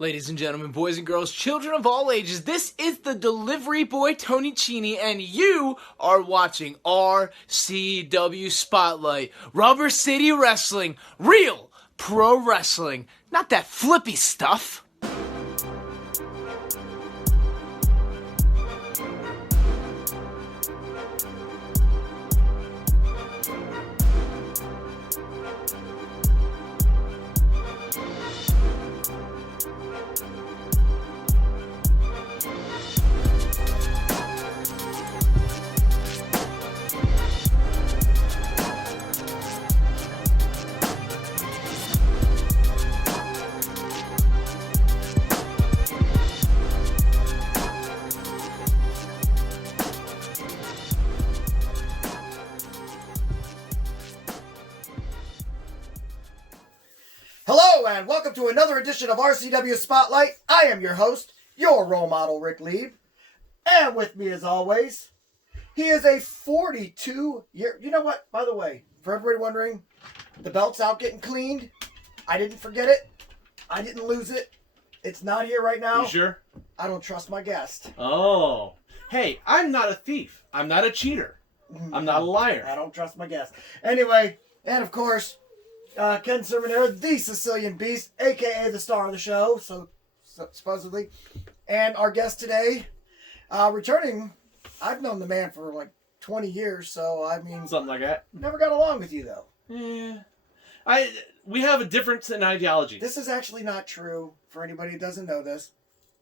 Ladies and gentlemen, boys and girls, children of all ages, this is the delivery boy, Tony Cini, and you are watching RCW Spotlight. Rubber City Wrestling. Real pro wrestling. Not that flippy stuff. Hello and welcome to another edition of RCW Spotlight. I am your host, your role model, Ric Lieb. And with me as always, he is a 42-year... You know what, by the way, for everybody wondering, the belt's out getting cleaned. I didn't forget it. I didn't lose it. It's not here right now. You sure? I don't trust my guest. Oh. Hey, I'm not a thief. I'm not a cheater. I'm not a liar. I don't trust my guest. Anyway, and of course... Ken Cerminara, the Sicilian Beast, a.k.a. the star of the show, so supposedly. And our guest today, returning, I've known the man for like 20 years, so I mean... Something like that. Never got along with you, though. Yeah. We have a difference in ideology. This is actually not true, for anybody who doesn't know this.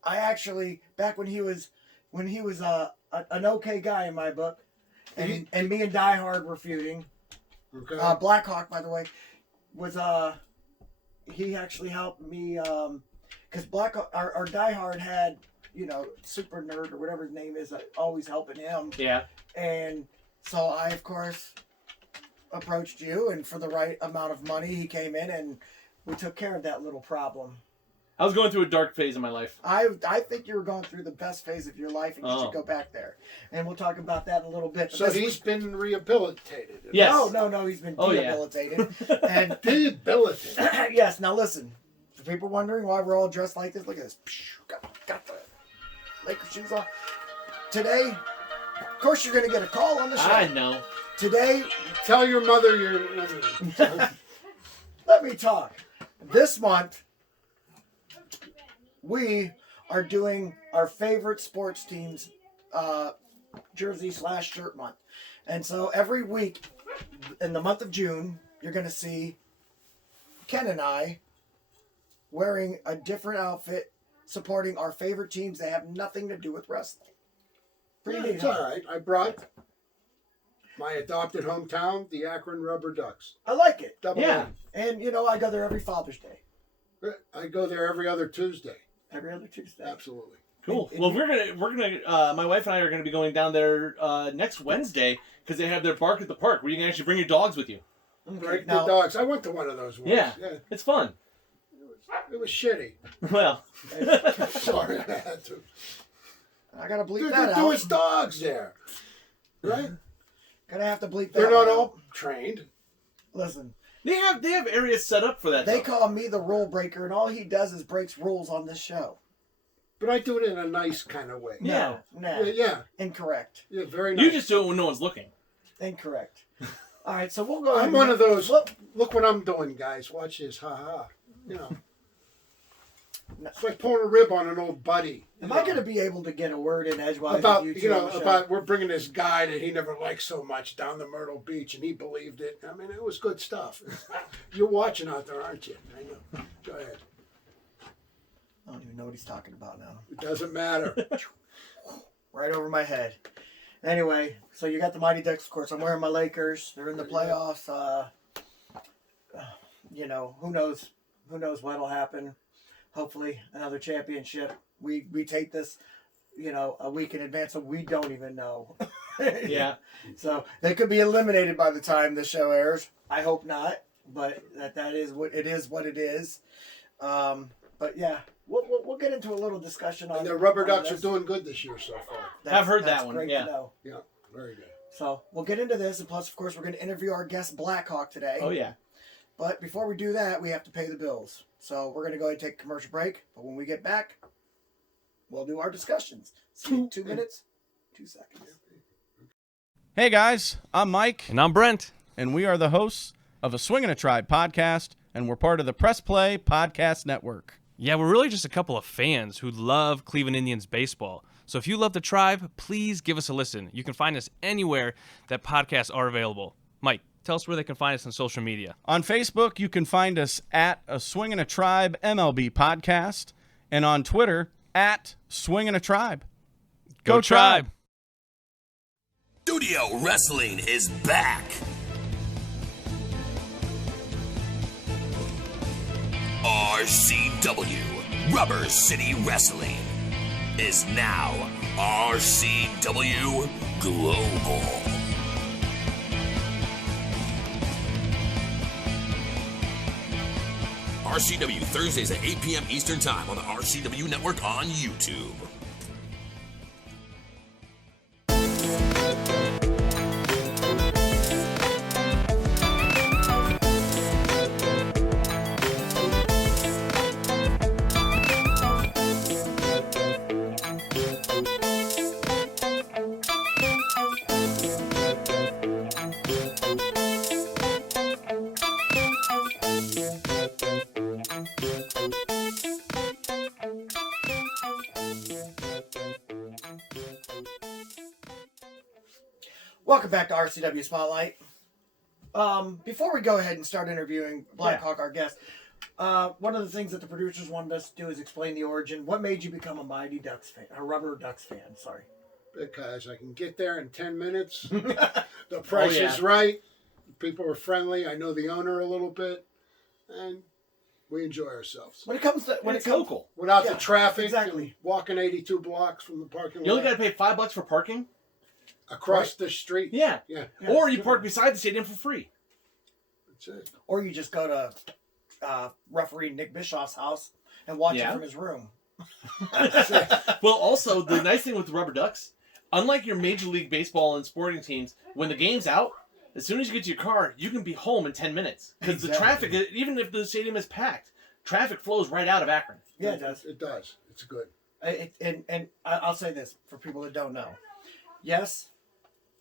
I actually, back when he was an okay guy in my book, and me and Die Hard were feuding. Okay. Blackhawk, by the way, was he actually helped me because Blackhawk, our Die Hard had, you know, Super Nerd or whatever his name is, always helping him. Yeah. And so I, of course, approached you, and for the right amount of money, he came in and we took care of that little problem. I was going through a dark phase in my life. I think you were going through the best phase of your life, and you should go back there. And we'll talk about that in a little bit. So he's been rehabilitated. Yes. No, he's been rehabilitated. And Rehabilitated. yes, now listen. For people wondering why we're all dressed like this, look at this. Got the Lakers shoes on. Today, of course, you're going to get a call on the show. I know. Today, Tell your mother you're... let me talk. This month, we are doing our favorite sports teams jersey/shirt month. And so every week in the month of June, you're going to see Ken and I wearing a different outfit supporting our favorite teams that have nothing to do with wrestling. Pretty neat, It's huh? all right. I brought my adopted hometown, the Akron Rubber Ducks. I like it. Double Yeah. A. And, you know, I go there every Father's Day. I go there every other Tuesday. Every other Tuesday. Absolutely. Cool. Well, we're gonna. My wife and I are gonna be going down there next Wednesday because they have their bark at the park where you can actually bring your dogs with you. Okay, Break now, the dogs. I went to one of those ones. Yeah. It's fun. It was shitty. Well. Sorry, I had to. I got to bleep Dude, that there out. was dogs there. Right? Gonna have to bleep that They're not one out. all trained. Listen, They have areas set up for that. they though. call me the rule breaker, and all he does is breaks rules on this show. But I do it in a nice kind of way. Yeah. No. Yeah. Incorrect. Yeah, very nice. You just do it when no one's looking. Incorrect. All right, so we'll go ahead. I'm one of those. Look, Look what I'm doing, guys. Watch this. Ha ha. You know. No. It's like pulling a rib on an old buddy. am I going to be able to get a word in edgewise About, with you you two know, on the show? about we're bringing this guy that he never liked so much down to Myrtle Beach, and he believed it. I mean, it was good stuff. You're watching out there, aren't you? I know. Go ahead. I don't even know what he's talking about now. It doesn't matter. Right over my head. Anyway, so you got the Mighty Ducks, of course. I'm wearing my Lakers. They're in the playoffs. You know, who knows what'll happen. Hopefully, another championship. We take this, you know, a week in advance, so we don't even know. Yeah. So they could be eliminated by the time the show airs. I hope not, but that is what it is. What it is. But yeah, we'll get into a little discussion on. And the Rubber on Ducks are this. doing good this year so far. I've heard That's that one, Great yeah. to know. Yeah, very good. So we'll get into this, and plus, of course, we're going to interview our guest Blackhawk today. Oh yeah. But before we do that, we have to pay the bills. So we're going to go ahead and take a commercial break. But when we get back, we'll do our discussions. See, 2 minutes, 2 seconds. Hey guys, I'm Mike. And I'm Brent. And we are the hosts of a Swingin' a Tribe podcast, and we're part of the Press Play Podcast Network. Yeah, we're really just a couple of fans who love Cleveland Indians baseball. So if you love the Tribe, please give us a listen. You can find us anywhere that podcasts are available. Mike, tell us where they can find us on social media. On Facebook, you can find us at a Swingin' a Tribe MLB podcast, and on Twitter, at Swingin' a Tribe. Go Tribe! Studio Wrestling is back. RCW, Rubber City Wrestling, is now RCW Global. RCW Thursdays at 8 p.m. Eastern Time on the RCW Network on YouTube. Welcome back to RCW Spotlight. Before we go ahead and start interviewing Blackhawk, our guest, one of the things that the producers wanted us to do is explain the origin. What made you become a Mighty Ducks fan, a Rubber Ducks fan? Sorry. Because I can get there in 10 minutes. The price is right. People are friendly. I know the owner a little bit. And we enjoy ourselves. When it comes to It's local. Without the traffic, exactly. and walking 82 blocks from the parking You only lot got to pay $5 for parking. across the street. Yeah. Yeah. Or you park beside the stadium for free. That's it. Or you just go to referee Nick Bischoff's house and watch it from his room. Well, also, the nice thing with the Rubber Ducks, unlike your Major League Baseball and sporting teams, when the game's out, as soon as you get to your car, you can be home in 10 minutes. Because the traffic, even if the stadium is packed, traffic flows right out of Akron. Yeah, it does. It does. It's good. And I'll say this for people that don't know. Yes,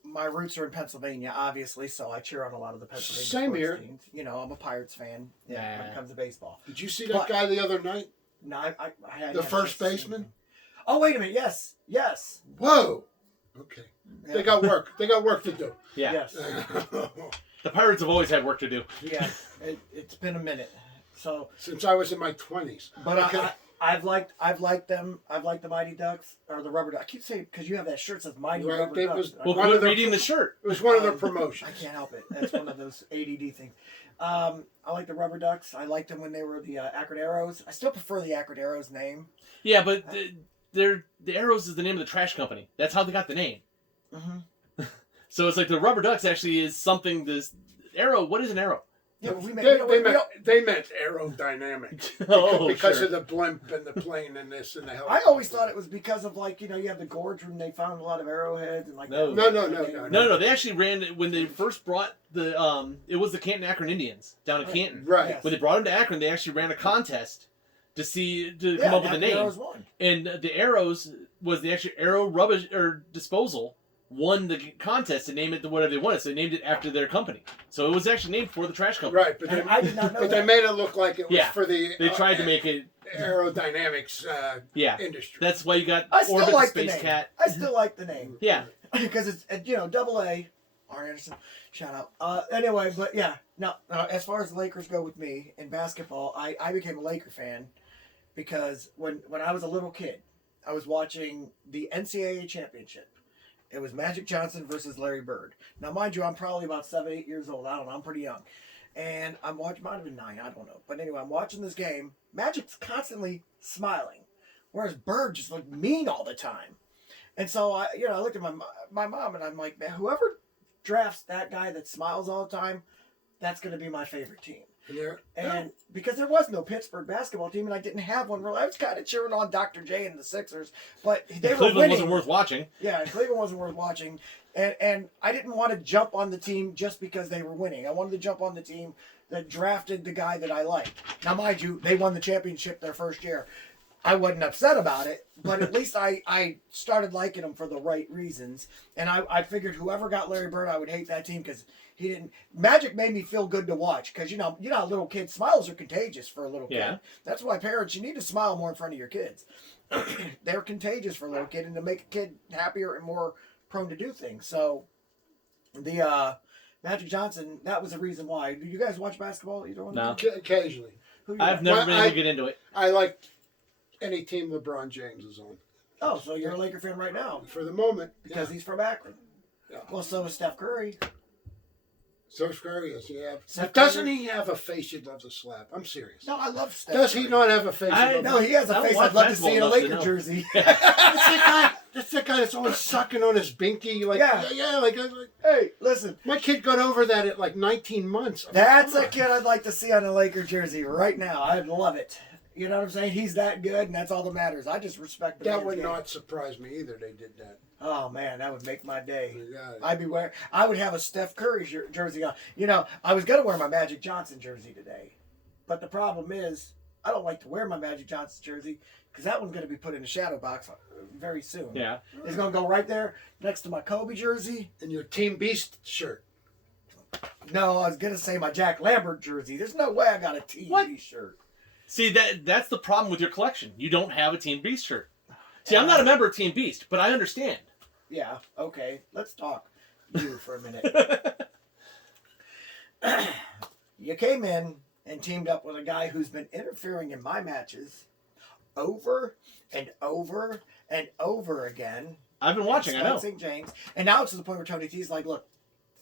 my roots are in Pennsylvania, obviously, so I cheer on a lot of the Pennsylvania Same sports here. teams. You know, I'm a Pirates fan when it comes to baseball. Did you see that guy the other night? No, I hadn't The had a first chance to see baseman? him. Oh, wait a minute. Yes. Whoa. Okay. Yeah. They got work. They got work to do. Yeah. Yes. The Pirates have always had work to do. Yeah. It's been a minute. So, Since I was in my 20s. but Okay. I've liked them. I've liked the Mighty Ducks or the Rubber Ducks. I keep saying because you have that shirt that says Mighty Right, Rubber it Ducks. was- Well, One quit of the- reading the shirt. It was one of their promotions. I can't help it. That's one of those ADD things. I like the Rubber Ducks. I liked them when they were the Akron Arrows. I still prefer the Akron Arrows name. Yeah, but the Arrows is the name of the trash company. That's how they got the name. Mm-hmm. So it's like the Rubber Ducks actually is something. This arrow. What is an arrow? Yeah, but They meant aerodynamic. Oh, because sure. of the blimp and the plane and this and the helicopter. I always thought it was because of you have the gorge when they found a lot of arrowheads and No. No. They actually ran when they first brought the. It was the Canton Akron Indians down in Canton. Right. Yes. When they brought them to Akron, they actually ran a contest to come up with a name. Arrows won. And the Arrows was the actual Arrow Rubbish or Disposal won the contest to name it to whatever they wanted. So they named it after their company. So it was actually named for the trash company. Right, but I did not know but that. they made it look like it was for the. They tried to make it. Aerodynamics industry. That's why you got I still Orbit like the Space name. Cat. I still like the name. Yeah. Because it's Double A. Arn Anderson, shout out. Anyway, but yeah, no. As far as the Lakers go with me in basketball, I became a Laker fan because when I was a little kid, I was watching the NCAA championship. It was Magic Johnson versus Larry Bird. Now, mind you, I'm probably about 7, 8 years old. I don't know. I'm pretty young. And I'm watching, might have been 9, I don't know. But anyway, I'm watching this game. Magic's constantly smiling, whereas Bird just looked mean all the time. And so I looked at my mom and I'm like, man, whoever drafts that guy that smiles all the time, that's going to be my favorite team. And because there was no Pittsburgh basketball team, and I didn't have one, I was kind of cheering on Dr. J and the Sixers, but they were Cleveland winning. wasn't worth watching. Yeah, Cleveland wasn't worth watching, and I didn't want to jump on the team just because they were winning. I wanted to jump on the team that drafted the guy that I like. Now, mind you, they won the championship their first year. I wasn't upset about it, but at least I started liking him for the right reasons. And I figured whoever got Larry Bird, I would hate that team because he didn't. Magic made me feel good to watch because you know how little kids, smiles are contagious for a little kid. Yeah. That's why parents, you need to smile more in front of your kids. They're contagious for a little kid and to make a kid happier and more prone to do things. So the Magic Johnson, that was the reason why. Do you guys watch basketball? Either one? No. Occasionally. I've never been able to get into it. I like any team LeBron James is on. Oh, so you're a Laker fan right now For the moment. because he's from Akron. Yeah. Well, so is Steph Curry. So Curry is, yeah. Steph Doesn't Curry? he have a face you'd love to slap? I'm serious. No, I love Steph. Does Curry. he not have a face you'd love No, he has a I don't face watch I'd love to see in a basketball enough to Laker know. jersey. That's the guy that's always sucking on his binky. Like, Yeah. like Hey, listen, my kid got over that at like 19 months. I'm that's like, a kid I'd like to see on a Laker jersey right now. I'd love it. You know what I'm saying? He's that good, and that's all that matters. I just respect the that man's would game. not surprise me either. They did that. Oh man, that would make my day. You got it. I'd be wearing. I would have a Steph Curry jersey on. You know, I was gonna wear my Magic Johnson jersey today, but the problem is I don't like to wear my Magic Johnson jersey because that one's gonna be put in the shadow box very soon. Yeah. It's gonna go right there next to my Kobe jersey. And your Team Beast shirt. No, I was gonna say my Jack Lambert jersey. There's no way I got a TV What? shirt. See, that's the problem with your collection. You don't have a Team Beast shirt. See, I'm not a member of Team Beast, but I understand. Yeah. Okay. Let's talk you for a minute. You came in and teamed up with a guy who's been interfering in my matches over and over and over again. I've been watching, I know. St. James. And now it's to the point where Tony T's like, look,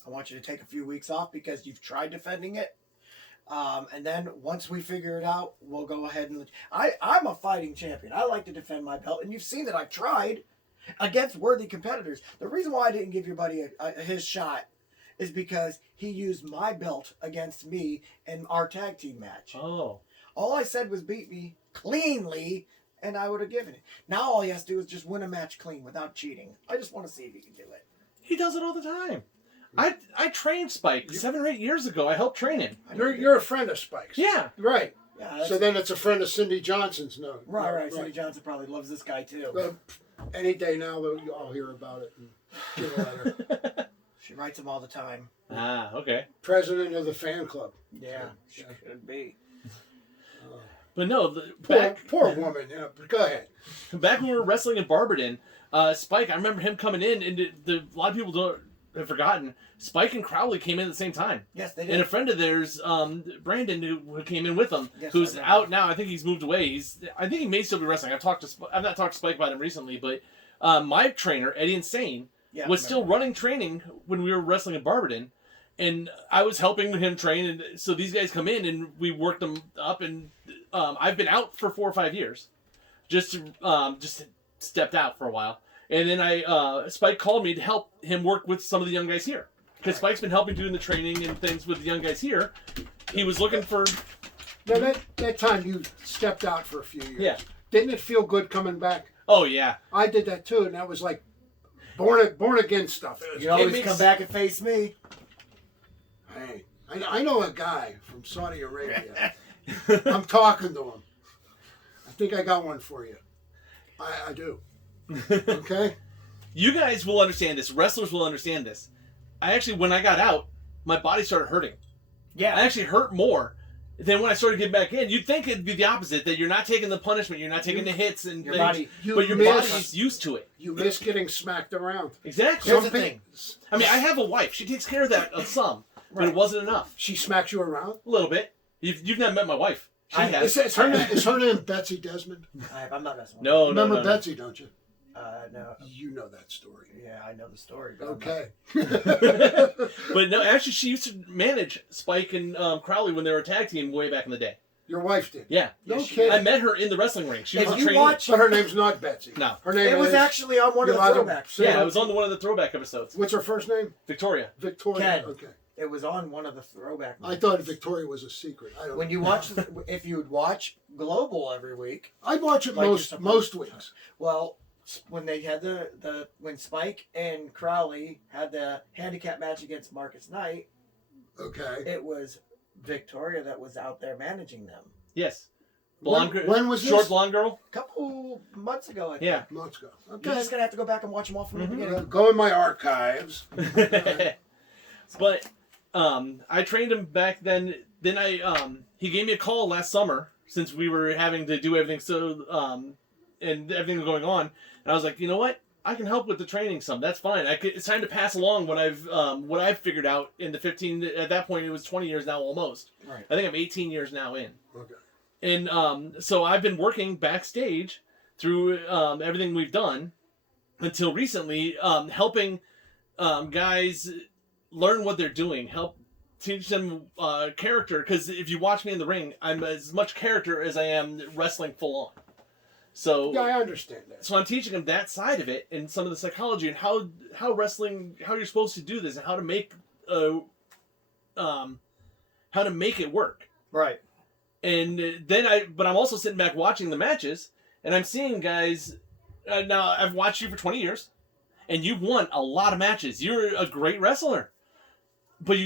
I want you to take a few weeks off because you've tried defending it. And then once we figure it out, we'll go ahead and... I'm a fighting champion. I like to defend my belt. And you've seen that I've tried against worthy competitors. The reason why I didn't give your buddy his shot is because he used my belt against me in our tag team match. Oh. All I said was beat me cleanly, and I would have given it. Now all he has to do is just win a match clean without cheating. I just want to see if he can do it. He does it all the time. I trained Spike 7 or 8 years ago. I helped train him. You're a friend of Spike's. Yeah. Right. Yeah, So then it's a friend of Cindy Johnson's. No. right. Cindy Johnson probably loves this guy too. Any day now, though, I'll hear about it and give a letter. She writes him all the time. Ah, okay. President of the fan club. Yeah, she could be. But no, Poor woman. Yeah, but go ahead. back when we were wrestling in Barberton, Spike, I remember him coming in, and a lot of people have forgotten, Spike and Crowley came in at the same time. Yes, they did. And a friend of theirs, Brandon, who came in with them, Yes, who's I know. out now. I think he's moved away. I think he may still be wrestling. I've not talked to Spike about him recently, but my trainer, Eddie Insane, Yeah, was I still remember. running training when we were wrestling in Barberton. And I was helping him train, and so these guys come in, and we worked them up, and I've been out for 4 or 5 years. Just stepped out for a while. And then Spike called me to help him work with some of the young guys here. Because Spike's been helping doing the training and things with the young guys here. He was looking for... Now, that time you stepped out for a few years. Yeah. Didn't it feel good coming back? Oh, yeah. I did that too, and that was like born again stuff. You always makes- come back and face me. Hey, I know a guy from Saudi Arabia. I'm talking to him. I think I got one for you. I do. Okay? You guys will understand this. Wrestlers will understand this. When I got out, my body started hurting. Yeah. I actually hurt more than when I started getting back in. You'd think it'd be the opposite, that you're not taking the punishment, you're not taking the hits, and Your body- but your miss- body's used to it. You miss getting smacked around. Exactly. Here's the thing. I mean, I have a wife. She takes care of that of some, but Right. it wasn't enough. She smacks you around? A little bit. You've not met my wife. She has. Is her name Betsy Desmond? I'm not messing with No, Remember no. Betsy, don't you? No. You know that story. Yeah, I know the story. But Okay. But no, actually, she used to manage Spike and Crowley when they were a tag team way back in the day. Your wife did. Yeah. No Yes, she kidding. I met her in the wrestling ring. She was If a you trainee. watch, But her name's not Betsy. No. Her name it was is... actually on one of the You're allowed to throwbacks. say Yeah, it. it was on one of the throwback episodes. What's her first name? Victoria. Victoria. Ken. Okay. It was on one of the throwback. I thought Victoria was a secret. I don't When you watch, if you would watch Global every week, I watch it like you're most supposed to. weeks. well, when they had when Spike and Crowley had the handicap match against Marcus Knight, Okay. it was Victoria that was out there managing them. Yes. When was short this? blonde girl? A couple months ago, I think. Yeah. Months ago. You're Okay. just going to have to go back and watch them all from the beginning. Go in my archives. But I trained him back then. Then he gave me a call last summer since we were having to do everything and everything was going on. And I was like, you know what? I can help with the training some. That's fine. It's time to pass along what I've figured out in the 15. At that point, it was 20 years now almost. Right. I think I'm 18 years now in. Okay. And so I've been working backstage through everything we've done until recently, helping guys learn what they're doing, help teach them character. Because if you watch me in the ring, I'm as much character as I am wrestling full on. So Yeah, I understand that. So I'm teaching them that side of it and some of the psychology and how wrestling, how you're supposed to do this and how to make it work. Right. And then but I'm also sitting back watching the matches, and I'm seeing guys. Now I've watched you for 20 years, and you've won a lot of matches. You're a great wrestler, but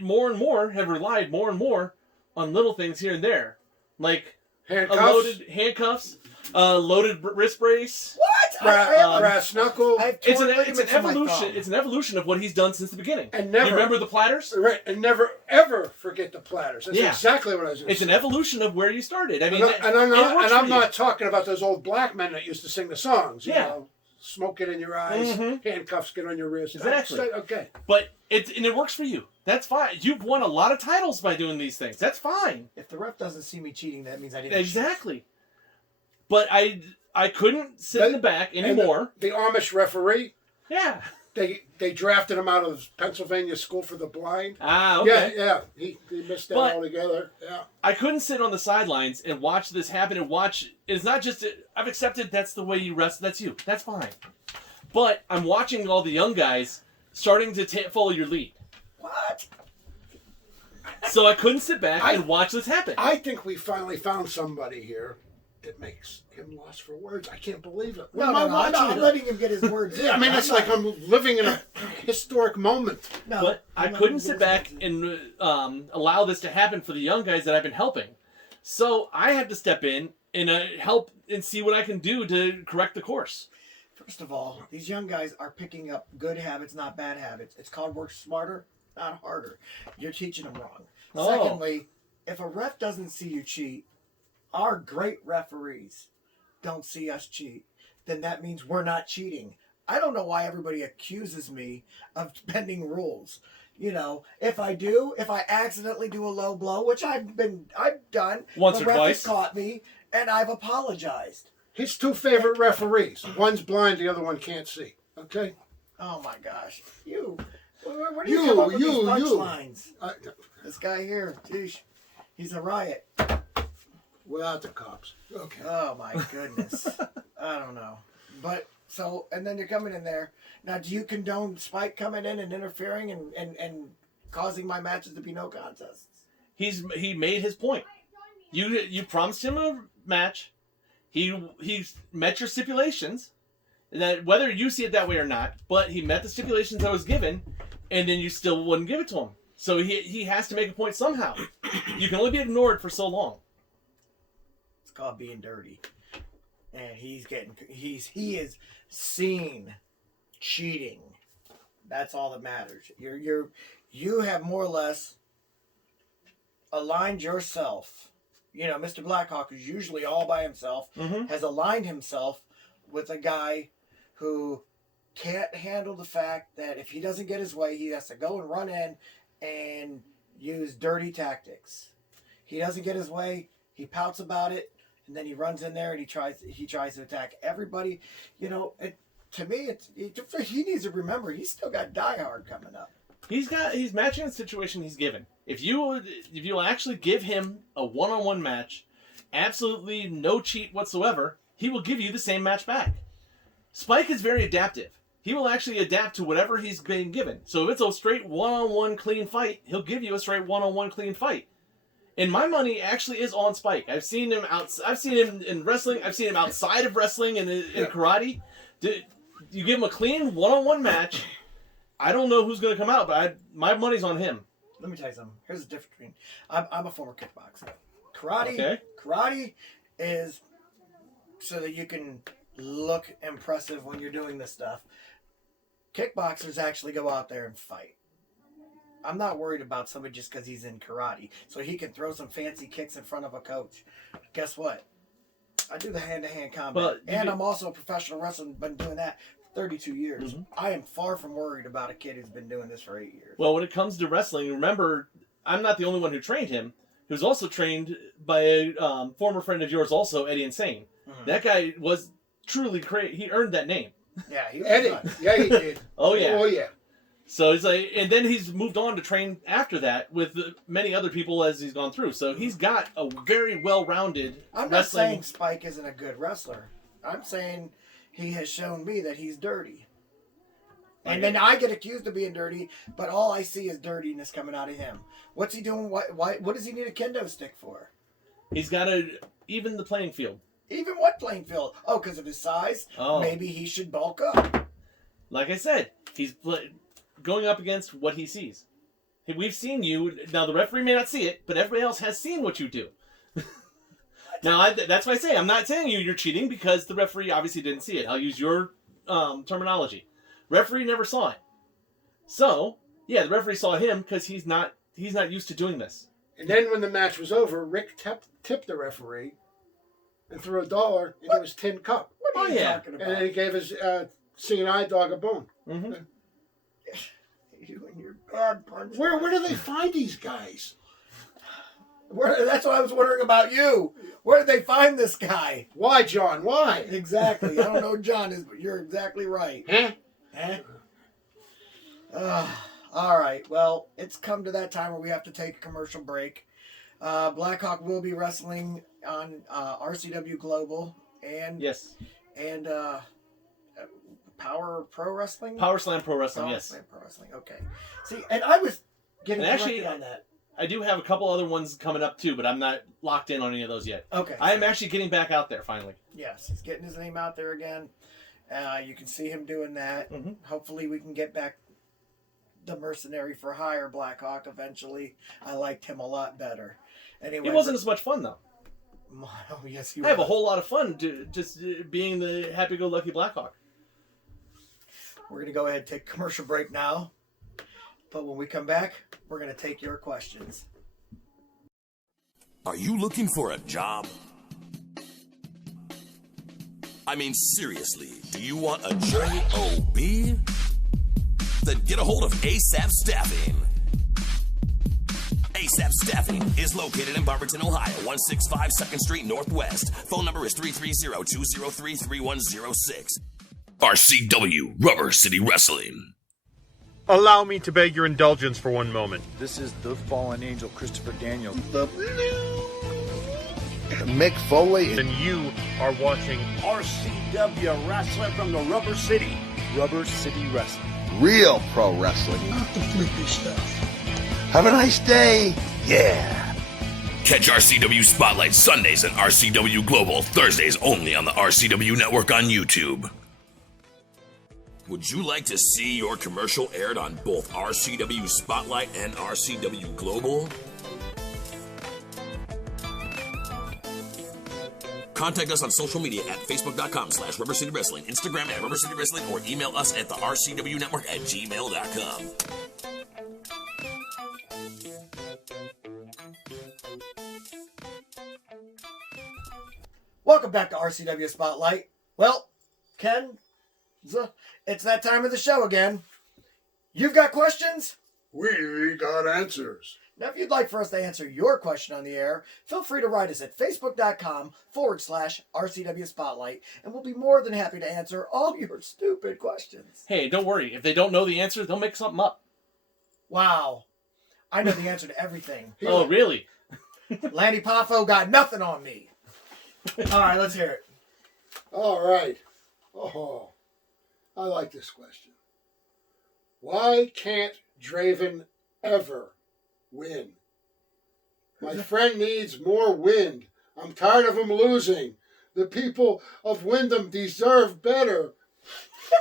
more and more have relied more and more on little things here and there, like Handcuffs. loaded handcuffs, loaded wrist brace. What? Brass knuckle. I have It's torn an ligaments in my evolution. thumb. It's an evolution of what he's done since the beginning. And never- You remember the platters? Right, and never ever forget the platters. That's Yeah. exactly what I was going to It's say. an evolution of where you started. I mean, And I'm it works for not you. talking about those old black men that used to sing the songs. You Yeah. know, smoke it in your eyes, handcuffs get on your wrist. Exactly. Okay. But it works for you. That's fine. You've won a lot of titles by doing these things. That's fine. If the ref doesn't see me cheating, that means I didn't. Exactly. But I couldn't sit in the back And anymore. the Amish referee, Yeah. they drafted him out of Pennsylvania School for the Blind. Ah, okay. Yeah. He missed that But- altogether. Yeah. I couldn't sit on the sidelines and watch this happen and watch. It's not just I've accepted that's the way you wrestle. That's you. That's fine. But I'm watching all the young guys starting to follow your lead. What? So I couldn't sit back and watch this happen. I think we finally found somebody here that makes him lost for words. I can't believe it. What No, am I I'm watching? letting him get his words in. Yeah, I mean, it's like I'm living in a historic moment. No, But I I'm not couldn't gonna sit get back his words and allow this to happen for the young guys that I've been helping. So I had to step in and help and see what I can do to correct the course. in. First of all, these young guys are picking up good habits, not bad habits. It's called work smarter, not harder. You're teaching them wrong. Oh. Secondly, if a ref doesn't see you cheat, our great referees don't see us cheat, then that means we're not cheating. I don't know why everybody accuses me of bending rules. You know, if I accidentally do a low blow, which I've done, Once the or ref twice. has caught me, and I've apologized. His two favorite referees. One's blind, the other one can't see. Okay? Oh my gosh, where do you come up with these punchlines? This guy here, geez, he's a riot. Without the cops. Okay. Oh my goodness. I don't know. But so, and then you're coming in there. Now, do you condone Spike coming in and interfering and causing my matches to be no contests? He made his point. You promised him a match. He met your stipulations. That whether you see it that way or not, but he met the stipulations I was given, and then you still wouldn't give it to him. So he has to make a point somehow. You can only be ignored for so long. It's called being dirty. And he is seen cheating. That's all that matters. You have more or less aligned yourself. You know, Mr. Blackhawk, who's usually all by himself, has aligned himself with a guy who can't handle the fact that if he doesn't get his way, he has to go and run in and use dirty tactics. He doesn't get his way, he pouts about it, and then he runs in there and he tries to attack everybody. You know, to me, he needs to remember he's still got Die Hard coming up. He's matching the situation he's given. If you'll actually give him a one-on-one match, absolutely no cheat whatsoever, he will give you the same match back. Spike is very adaptive. He will actually adapt to whatever he's being given. So if it's a straight one-on-one clean fight, he'll give you a straight one-on-one clean fight. And my money actually is on Spike. I've seen him in wrestling. I've seen him outside of wrestling and in karate. You give him a clean one-on-one match. I don't know who's going to come out, but my money's on him. let me tell you something. Here's the difference between. I'm a former kickboxer. Okay. Karate is so that you can look impressive when you're doing this stuff. Kickboxers actually go out there and fight. I'm not worried about somebody just because he's in karate. So he can throw some fancy kicks in front of a coach. Guess what? I do the hand-to-hand combat. And I'm also a professional wrestler. Been doing that for 32 years. Mm-hmm. I am far from worried about a kid who's been doing this for 8 years. Well, when it comes to wrestling, remember, I'm not the only one who trained him. He was also trained by a former friend of yours also, Eddie Insane. Mm-hmm. That guy was truly crazy. He earned that name. Yeah, he was Eddie. nuts. Yeah, he did. Oh, yeah. Oh, yeah. So he's like, and then he's moved on to train after that with many other people as he's gone through. So he's got a very well-rounded I'm not saying Spike isn't a good wrestler. I'm saying he has shown me that he's dirty. And then I get accused of being dirty, but all I see is dirtiness coming out of him. What's he doing? What does he need a kendo stick for? He's got to even the playing field. Even what playing field? Oh, because of his size? Oh. Maybe he should bulk up. Like I said, he's going up against what he sees. We've seen you. Now, the referee may not see it, but everybody else has seen what you do. Now, that's why I say I'm not saying you're cheating because the referee obviously didn't see it. I'll use your terminology. Referee never saw it. So, yeah, the referee saw him because he's not used to doing this. And then when the match was over, Rick tipped the referee and threw $1 into his tin cup. What are you talking about? And then he gave his seeing eye dog a bone. Mm-hmm. You and your bad punch. Where do they find these guys? That's what I was wondering about you. Where did they find this guy? Why, John? Why? Exactly. I don't know who John is, but you're exactly right. All right. Well, it's come to that time where we have to take a commercial break. Blackhawk will be wrestling on RCW Global and Power Pro Wrestling. Power Slam Pro Wrestling. Power Yes. Slam Pro Wrestling. Okay. See, and I was getting corrected on that. I do have a couple other ones coming up too, but I'm not locked in on any of those yet. Okay. I am actually getting back out there finally. Yes, he's getting his name out there again. You can see him doing that. Mm-hmm. Hopefully we can get back the mercenary for hire Blackhawk eventually. I liked him a lot better. Anyway, It wasn't as much fun though. Oh, yes, I have a whole lot of fun just being the happy-go-lucky Blackhawk. We're going to go ahead and take a commercial break now. But when we come back, we're going to take your questions. Are you looking for a job? I mean, seriously, do you want a job? Then get a hold of ASAP Staffing. ASAP Staffing is located in Barberton, Ohio, 165 2nd Street Northwest. Phone number is 330-203-3106. RCW Rubber City Wrestling. Allow me to beg your indulgence for one moment. This is the fallen angel, Christopher Daniels. The Mick Foley. And you are watching RCW Wrestling from the Rubber City. Rubber City Wrestling. Real pro wrestling. Not the flippy stuff. Have a nice day. Yeah. Catch RCW Spotlight Sundays and RCW Global Thursdays only on the RCW Network on YouTube. Would you like to see your commercial aired on both RCW Spotlight and RCW Global? Contact us on social media at facebook.com/Rubber City Wrestling, Instagram at Rubber City Wrestling, or email us at the RCW Network at gmail.com. Welcome back to RCW Spotlight. Well, Ken, it's that time of the show again. You've got questions? We got answers. Now, if you'd like for us to answer your question on the air, feel free to write us at facebook.com/RCW Spotlight, and we'll be more than happy to answer all your stupid questions. Hey, don't worry. If they don't know the answer, they'll make something up. Wow. I know the answer to everything. Oh, really? Lanny Poffo got nothing on me. All right, let's hear it. All right. Oh, I like this question. Why can't Draven ever win? My friend needs more wind. I'm tired of him losing. The people of Wyndham deserve better.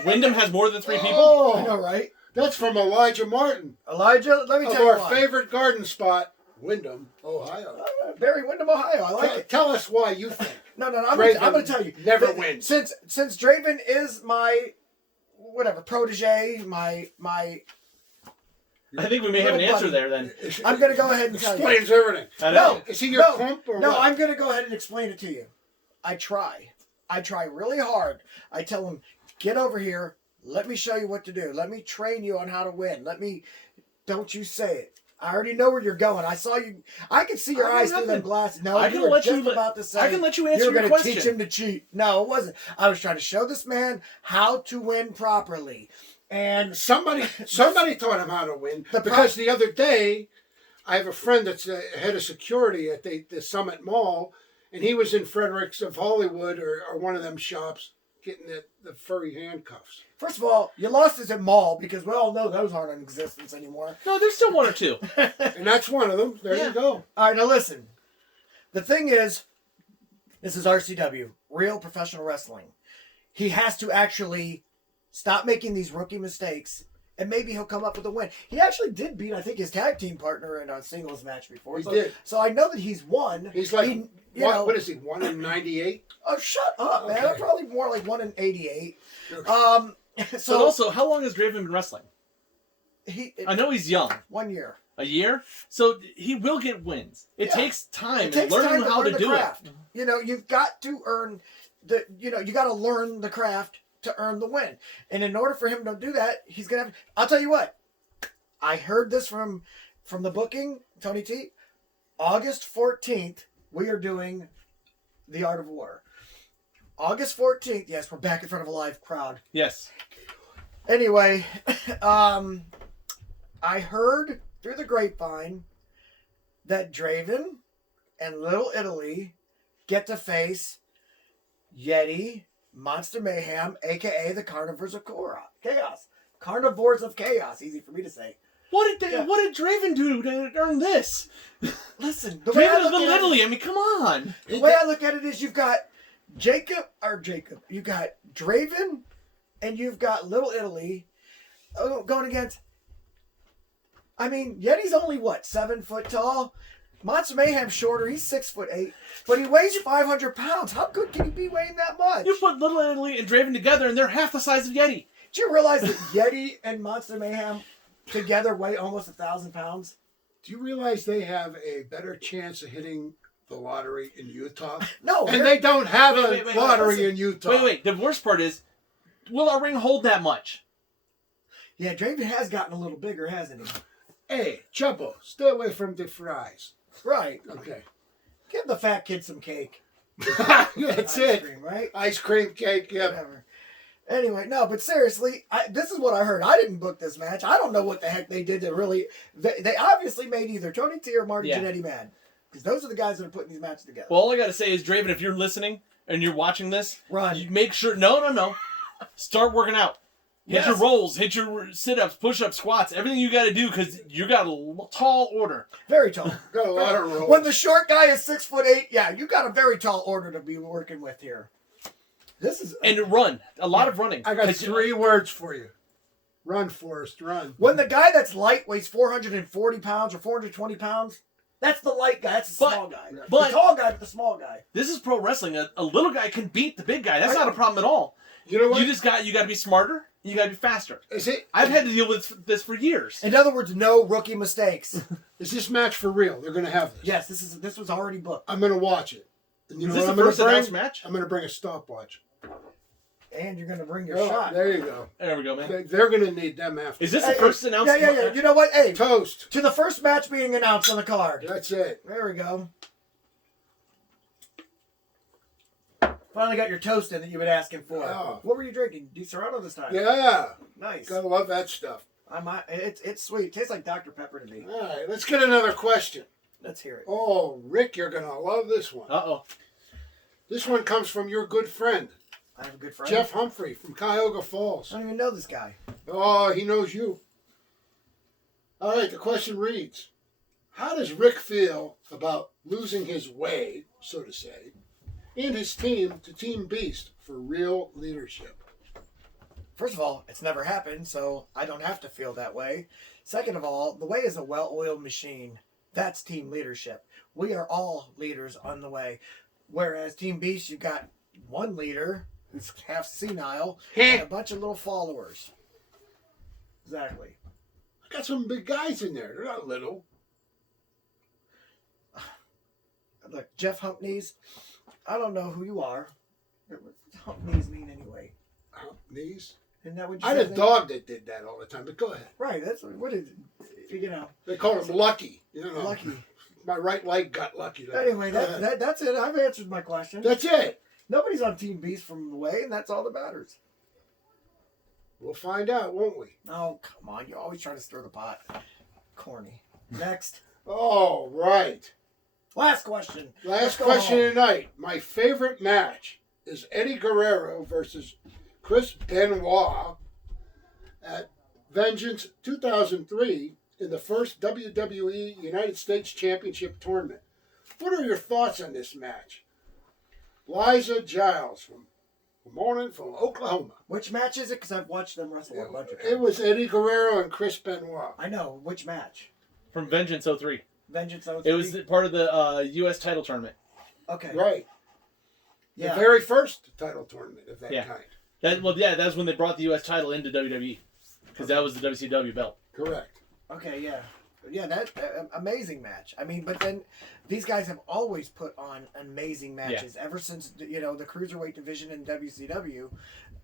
Wyndham has more than 3 people? Oh, I know, right? That's from Elijah Martin. Elijah, let me Of tell you our why. favorite garden spot, Wyndham, Ohio. Barry Windham, Ohio. I like it. Tell us why you think. No. I'm Draven going to tell you. never wins. Since Draven is my protege, my. I think we may have an answer there then. I'm going to go ahead and tell you. Explains everything. I know. No, Is he your pump or no, what? I'm going to go ahead and explain it to you. I try really hard. I tell him, get over here. Let me show you what to do. Let me train you on how to win. Don't you say it. I already know where you're going. I saw you. I can see your I know eyes through nothing. them glasses. No, I you can were let just you- about to say. I can let you answer You're your gonna teach question. him to cheat. No, it wasn't. I was trying to show this man how to win properly. And Somebody taught him how to win. The Because the other day, I have a friend that's a head of security at the Summit Mall, and he was in Fredericks of Hollywood or one of them shops getting the furry handcuffs. first of all, you lost us at mall because we all know those aren't in existence anymore. No, there's still one or two. And that's one of them. There you go. All right, now listen. The thing is, this is RCW, real professional wrestling. He has to actually stop making these rookie mistakes, and maybe he'll come up with a win. He actually did beat, I think, his tag team partner in a singles match before. He did. So I know that he's won. He's like, you know, what is he, 1 in 98? Oh, shut up, man. Okay. I'm probably more like 1 in 88. Okay. So But also, how long has Draven been wrestling? I know he's young. 1 year. A year? So he will get wins. It Yeah. takes time It takes and learning time how learn to the do craft. it. You know, you've got to earn you got to learn the craft to earn the win. And in order for him to do that, he's going to have, I'll tell you what, I heard this from the booking, Tony T. August 14th, we are doing The Art of War. August 14th, yes, we're back in front of a live crowd. Yes. Anyway, I heard through the grapevine that Draven and Little Italy get to face Yeti, Monster Mayhem, a.k.a. the Carnivores of Chaos. Carnivores of Chaos, easy for me to say. What did Draven do to earn this? Listen, the way I Draven is look Little at Italy. I mean, come on. the way I look at it is you've got you've got Draven, and you've got Little Italy going against. I mean, Yeti's only 7 foot tall. Monster Mayhem's shorter. He's 6'8", but he weighs 500 pounds. How good can he be weighing that much? You put Little Italy and Draven together, and they're half the size of Yeti. Do you realize that Yeti and Monster Mayhem together weigh almost 1,000 pounds? Do you realize they have a better chance of hitting the lottery in Utah? No, And they don't have a Wait, lottery listen. in Utah. Wait. The worst part is, will our ring hold that much? Yeah, Draven has gotten a little bigger, hasn't he? Hey, Chubbo, stay away from the fries. Right. Okay. Give the fat kid some cake. That's Ice it. cream, right? Ice cream cake, yeah. Whatever. Anyway, no, but seriously, this is what I heard. I didn't book this match. I don't know what the heck they did to really. They obviously made either Tony T or Marty Jannetty mad. Because those are the guys that are putting these matches together. Well, all I got to say is, Draven, if you're listening and you're watching this, Run. you make sure. No. Start working out. Hit your rolls, hit your sit-ups, push-ups, squats, everything you got to do because you got a tall order. Very tall. Got a lot of rolls. When the short guy is 6'8", yeah, you got a very tall order to be working with here. This is And run. A lot of running. I got 3 words for you. Run, Forrest, run. when the guy that's light weighs 440 pounds or 420 pounds, that's the light guy. That's the small guy. but- the tall guy, but the small guy. This is pro wrestling. A little guy can beat the big guy. That's not a problem at all. You know what? You got to be smarter. You got to be faster. Is it? I've had to deal with this for years. In other words, no rookie mistakes. Is this match for real? They're going to have this. Yes, this was already booked. I'm going to watch it. And you Is know this what the I'm first gonna bring? announced match? I'm going to bring a stopwatch. And you're going to bring your Oh, shot. there you go. There we go, man. They're going to need them after. Is this the first announced? Yeah. You know what? Hey, Toast. to the first match being announced on the card. That's it. There we go. Finally got your toast in that you've been asking for. Oh. What were you drinking? Di Serrano this time? Yeah. Nice. Gotta love that stuff. It's sweet. It tastes like Dr. Pepper to me. All right, let's get another question. Let's hear it. Oh, Rick, you're going to love this one. Uh-oh. This one comes from your good friend, I have a good friend. Jeff Humphrey from Cuyahoga Falls. I don't even know this guy. Oh, he knows you. All right, the question reads, how does Rick feel about losing his way, so to say, and his team to Team Beast for real leadership? First of all, it's never happened, so I don't have to feel that way. Second of all, the way is a well-oiled machine. That's team leadership. We are all leaders on the way. Whereas Team Beast, you got one leader who's half senile and a bunch of little followers. Exactly. I got some big guys in there. They're not little. Look, Jeff Humpknees, I don't know who you are. What does Humpknees mean anyway? Humpknees? Isn't that what you I said? had a dog that did that all the time, but go ahead. Right, that's what it, you know. They call him Lucky. You know, Lucky. My right leg got lucky. Anyway, that's it. I've answered my question. That's it. Nobody's on Team Beast from the way, and that's all that matters. We'll find out, won't we? Oh, come on. You're always trying to stir the pot. Corny. Next. Oh, right. Last question. Last question tonight. My favorite match is Eddie Guerrero versus Chris Benoit at Vengeance 2003 in the first WWE United States Championship Tournament. What are your thoughts on this match? Liza Giles from Oklahoma. Which match is it? Because I've watched them wrestle a bunch of times. It was Eddie Guerrero and Chris Benoit. I know. Which match? From Vengeance 03. Vengeance 03? It was part of the U.S. title tournament. Okay. Right. Yeah. The very first title tournament of that kind. That's when they brought the U.S. title into WWE. Because that was the WCW belt. Correct. Okay, yeah. Yeah, that amazing match. I mean, but then these guys have always put on amazing matches ever since the cruiserweight division in WCW.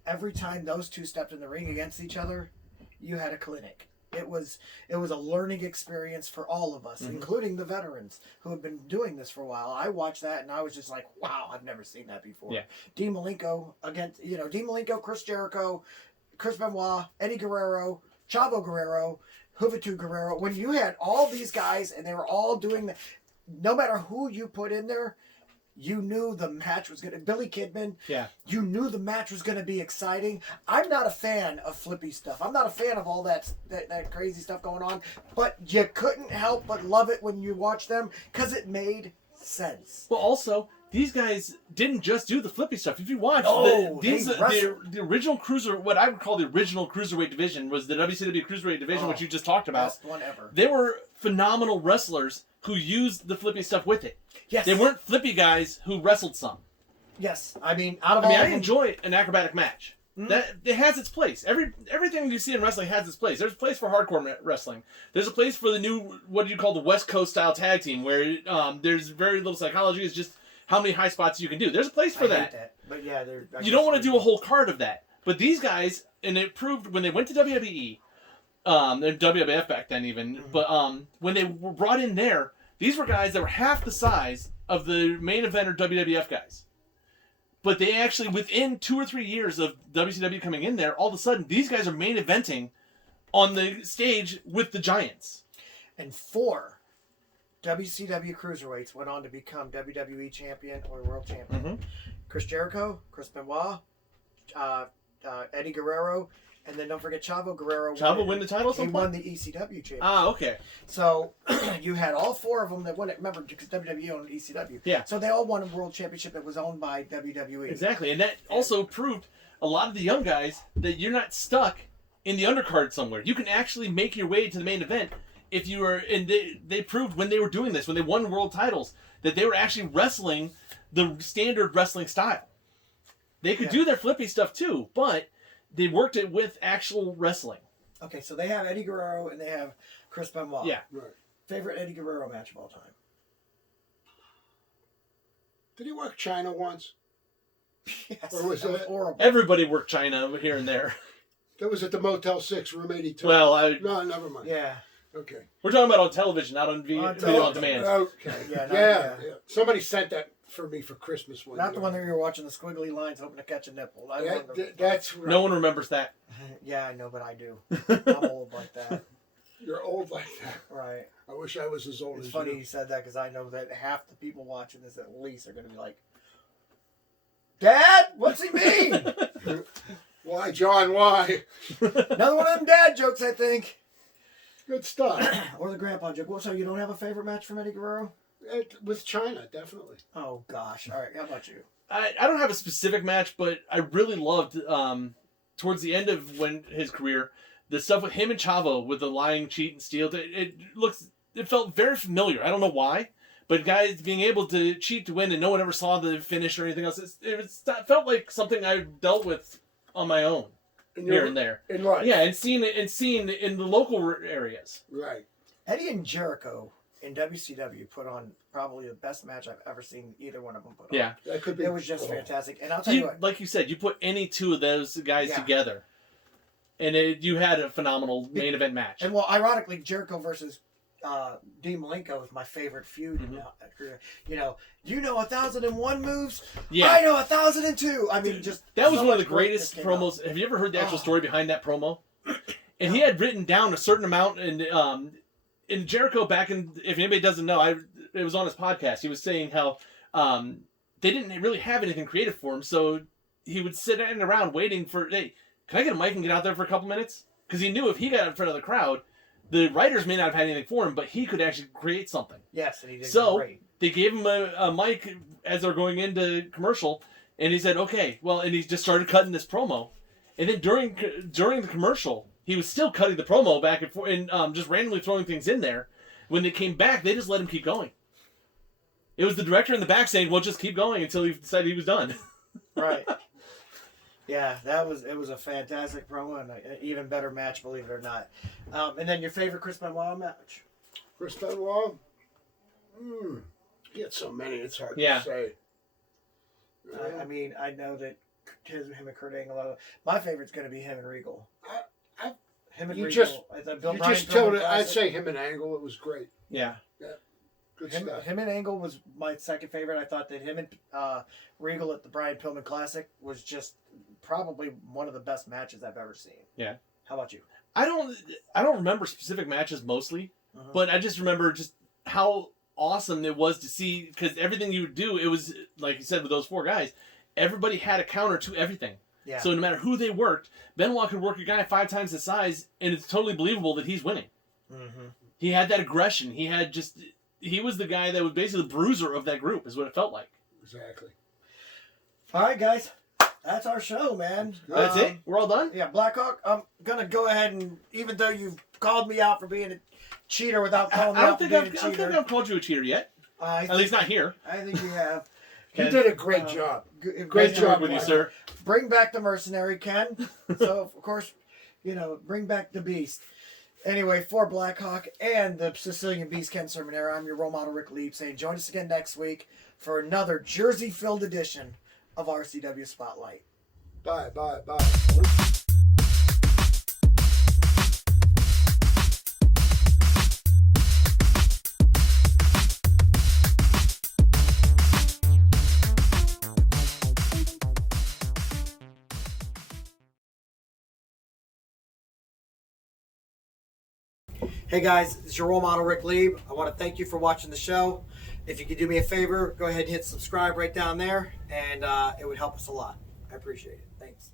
Every time those two stepped in the ring against each other, you had a clinic. It was a learning experience for all of us, including the veterans who have been doing this for a while. I watched that and I was just like, wow, I've never seen that before. Yeah. Dean Malenko against Dean Malenko, Chris Jericho, Chris Benoit, Eddie Guerrero, Chavo Guerrero, Juventud Guerrero. When you had all these guys and they were all doing no matter who you put in there, you knew the match was going to... Billy Kidman. Yeah. You knew the match was going to be exciting. I'm not a fan of flippy stuff. I'm not a fan of all that crazy stuff going on. But you couldn't help but love it when you watch them because it made sense. Well, also, these guys didn't just do the flippy stuff. If you watch, the original what I would call the original cruiserweight division was the WCW cruiserweight division, which you just talked about. Best one ever. They were phenomenal wrestlers who used the flippy stuff with it. Yes. They weren't flippy guys who wrestled some. Yes. I mean, I enjoy an acrobatic match. That it has its place. Everything you see in wrestling has its place. There's a place for hardcore wrestling. There's a place for the new, what do you call, the West Coast style tag team, where there's very little psychology. It's just how many high spots you can do. There's a place for that. But yeah, you don't want to do a whole card of that. But these guys, and it proved when they went to WWE, and WWF back then even, but when they were brought in there, these were guys that were half the size of the main eventer WWF guys. But they actually, within 2 or 3 years of WCW coming in there, all of a sudden, these guys are main eventing on the stage with the Giants. And 4 WCW cruiserweights went on to become WWE champion or world champion. Mm-hmm. Chris Jericho, Chris Benoit, Eddie Guerrero, and then don't forget Chavo Guerrero. Win the title? He won the ECW championship. Ah, okay. So you had all 4 of them that won it. Remember, because WWE owned ECW. Yeah. So they all won a world championship that was owned by WWE. Exactly, and that also proved a lot of the young guys that you're not stuck in the undercard somewhere. You can actually make your way to the main event if you are. And they proved when they were doing this, when they won world titles, that they were actually wrestling the standard wrestling style. They could do their flippy stuff too, but they worked it with actual wrestling. Okay, so they have Eddie Guerrero and they have Chris Benoit. Yeah. Right. Favorite Eddie Guerrero match of all time? Did he work China once? Yes. Or was that horrible? Everybody worked China here and there. That was at the Motel 6, room 82. Well, no, never mind. Yeah. Okay. We're talking about on television, not on video on demand. Okay. Yeah. Somebody sent that for me for Christmas one Not year. the one that you were watching the squiggly lines hoping to catch a nipple. That's right. No one remembers that. Yeah, I know, but I do. I'm old like that. You're old like that. Right. I wish I was as old It's as funny you. you said that because I know that half the people watching this at least are going to be like, Dad, what's he mean? Why, John, why? Another one of them dad jokes, I think. Good stuff. Or the grandpa joke. Well, so you don't have a favorite match from Eddie Guerrero? With China, definitely. Oh, gosh. All right, how about you? I don't have a specific match, but I really loved towards the end of his career, the stuff with him and Chavo with the lying, cheat, and steal, it felt very familiar. I don't know why, but guys being able to cheat to win and no one ever saw the finish or anything else, it felt like something I dealt with on my own here and there. In life. Yeah, and seen in the local areas. Right. Eddie and Jericho in WCW put on probably the best match I've ever seen either one of them put on. Yeah. That could be. It was just fantastic. And I'll tell you what. Like you said, you put any two of those guys together, and you had a phenomenal main event match. And well, ironically, Jericho versus Dean Malenko was my favorite feud. You know 1,001 moves. Yeah. I know 1,002. I mean, just that was so one of the much great greatest that came promos. out. Have you ever heard the actual story behind that promo? And he had written down a certain amount, and in Jericho back in, if anybody doesn't know, it was on his podcast. He was saying how they didn't really have anything creative for him, so he would sit around waiting for, hey, can I get a mic and get out there for a couple minutes? Because he knew if he got in front of the crowd, the writers may not have had anything for him, but he could actually create something. Yes, and he did great. They gave him a mic as they're going into commercial, and he said, okay, well, and he just started cutting this promo. And then during the commercial, he was still cutting the promo back and forth and just randomly throwing things in there. When they came back, they just let him keep going. It was the director in the back saying, well, just keep going until he decided he was done. Right. Yeah, it was a fantastic promo and an even better match, believe it or not. And then your favorite Chris Benoit match? Chris Benoit? He had so many, it's hard to say. I mean, I know that him and Kurt Angle, my favorite's going to be him and Regal. Him and Regal. I'd say him and Angle, it was great. Yeah. Good stuff. Him and Angle was my second favorite. I thought that him and Regal at the Brian Pillman Classic was just probably one of the best matches I've ever seen. Yeah. How about you? I don't remember specific matches mostly, but I just remember just how awesome it was to see, because everything you would do, it was, like you said, with those four guys, everybody had a counter to everything. Yeah. So no matter who they worked, Benoit could work a guy 5 times his size, and it's totally believable that he's winning. Mm-hmm. He had that aggression. He was the guy that was basically the bruiser of that group, is what it felt like. Exactly. All right, guys. That's our show, man. That's it? We're all done? Yeah, Blackhawk, I'm going to go ahead and, even though you've called me out for being a cheater without calling me out for being a cheater. I don't think I've called you a cheater yet. At least not here. I think you have. You did a great job. Great job with you, sir. Bring back the mercenary, Ken. So, of course, bring back the beast. Anyway, for Blackhawk and the Sicilian Beast, Ken Cerminara, I'm your role model, Ric Lieb, saying join us again next week for another Jersey-filled edition of RCW Spotlight. Bye. Hey guys, it's your role model, Ric Lieb. I want to thank you for watching the show. If you could do me a favor, go ahead and hit subscribe right down there, and it would help us a lot. I appreciate it. Thanks.